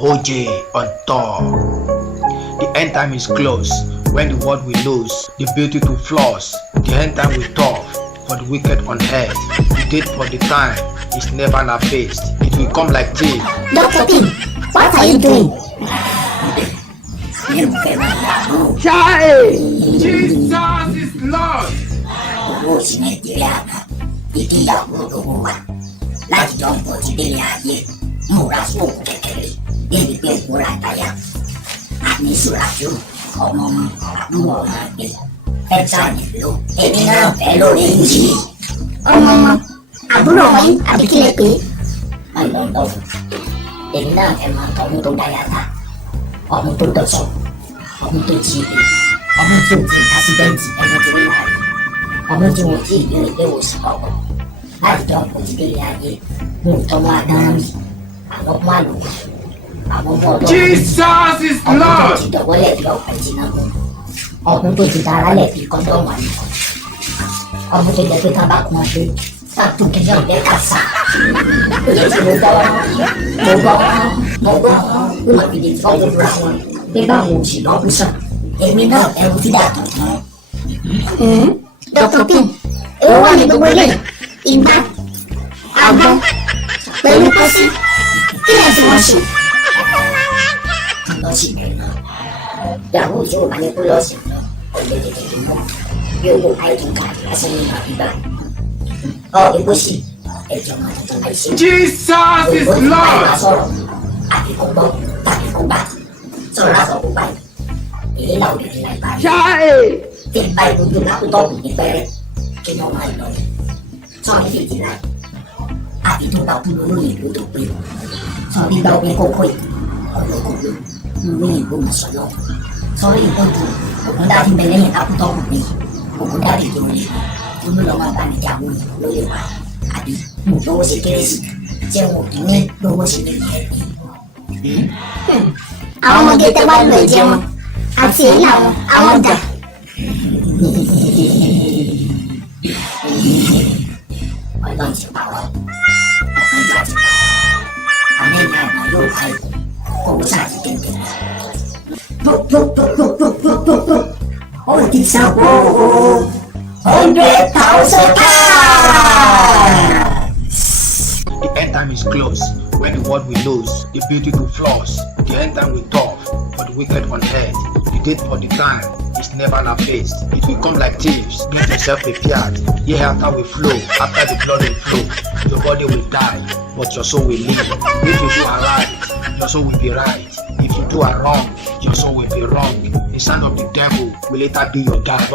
OJ on top. The end time is close. When the world will lose the beauty to flaws. The end time will tough for the wicked on earth. The date for the time is never not faced. It will come like thief. Dr. P, what are you doing? Child! Jesus is Lord! Owó sí Nàìjíríà kan, ìdíyàwó lówó wa. Láti jọ ń bọ̀ ti délé ayé, múra sóògùn kékeré, débi pé múra táyà. Àní Sùràjù, ọmọ àbúrò ọmọ gbé. Ẹja nílò, èmi náà fẹ́ lórí yìí. Ọmọ àbúrò yín àbí kí lè pè é? Ọlọ́dọ̀fù, èmi náà fẹ́ máa tọ́mú tó dáyàtà. Ọmọ tó dọ̀sọ̀, ọmọ tó jí ibi, ọmọ tí ò ti kásídẹ́ǹtì ẹgbẹ́ tó ń láàyè. Ọmọ tí wọn ti ìbéèrè pé wò sí ọkọ láti jọ kò ti délé ayé mú tọmọ àdáhùn àwọn ọmọ àlùkò àwọn ọmọ ọdọ Jesus is ọmọ tó Lord! ti dọwọlẹ bí ọkọ ìjìnà mọ ọmọ tó ti dára lẹ bí kọńdọọmù àlùkò ọmọ tó jẹ pé tá a bá kún ọdẹ sáàtù kẹjọ ọdẹ kàṣà òye tí mo gbọ́ wọn fi di fọwọ́ fúra wọn pé báwo ò sì lọ́kùn sàn èmi náà ẹrù fídà tuntun. Dr. P, èwo wà ní gbogbo ilé? Ìgbà, àgbọn, pẹ̀lú pósí, kí lè fi wọ́n ṣe? Lọ sí ìbẹ̀rẹ̀ náà. Ìyàwó tí ó bá ní kó lọ sí náà, ó lè tètè tó mọ́. Bí owó àìtún káàdì lásán ní ìgbà gbígbà. Epo sí ẹ̀jẹ̀ máa tuntun láì ṣe. Jesus is Òyìnbó ti bá ìwà Lord! sọ̀rọ̀, àbí kò gbọ́, tàbí kò gbà. Sọ̀rọ̀ láfọ̀ kó báyìí. Èyí làwọn obìnrin láì bá rí. Child! Tí ń bá ìlójú lápútọ́ọ̀pù ní pẹ́rẹ́, kí ni wọ́n máa lọ rẹ̀? Sọ̀rọ̀ fìdí láì. Àbí tó bá kú lórí ìlú tó pé. Sọ̀rọ̀ gbígbà omi kókó yìí. Ọlọ́kùnrin lórí ìlú mọ̀sọ̀lọ́. Sọ̀rọ̀ ìtọ́jú ògùn dájú bẹ lẹ́yìn lápútọ́ọ̀pù mi. Ògùn dájú tó lè. Olúlọ́mọ abánijáwó ló lè wá. Àbí mo lówó sí kérésì. Tí wọn ò tún ní lówó sí lè yẹ ẹbí. Àwọn ọmọge tẹ́ wá lọ ìjẹ wọn, àti èyí làwọn, àwọn dà. Ọlọ́run ti pa wá. Ọ̀kan ìjọ ti pa wá. Àwọn ẹ̀yà ẹ̀mọ́ yóò wá ìkó. Owó sáà ti kéńké. Ó ti sanwó 100,000 pounds. The end time is close. When the world will lose the beauty to flaws. The end time will tough for the wicked on earth. The date for the time is never not faced. It will come like thieves. Get yourself prepared. Year after will flow. After the blood will flow. Your body will die, but your soul will live. If you do right, your soul will be right. If you do wrong, your soul will be wrong. The son of the devil will later be your dad.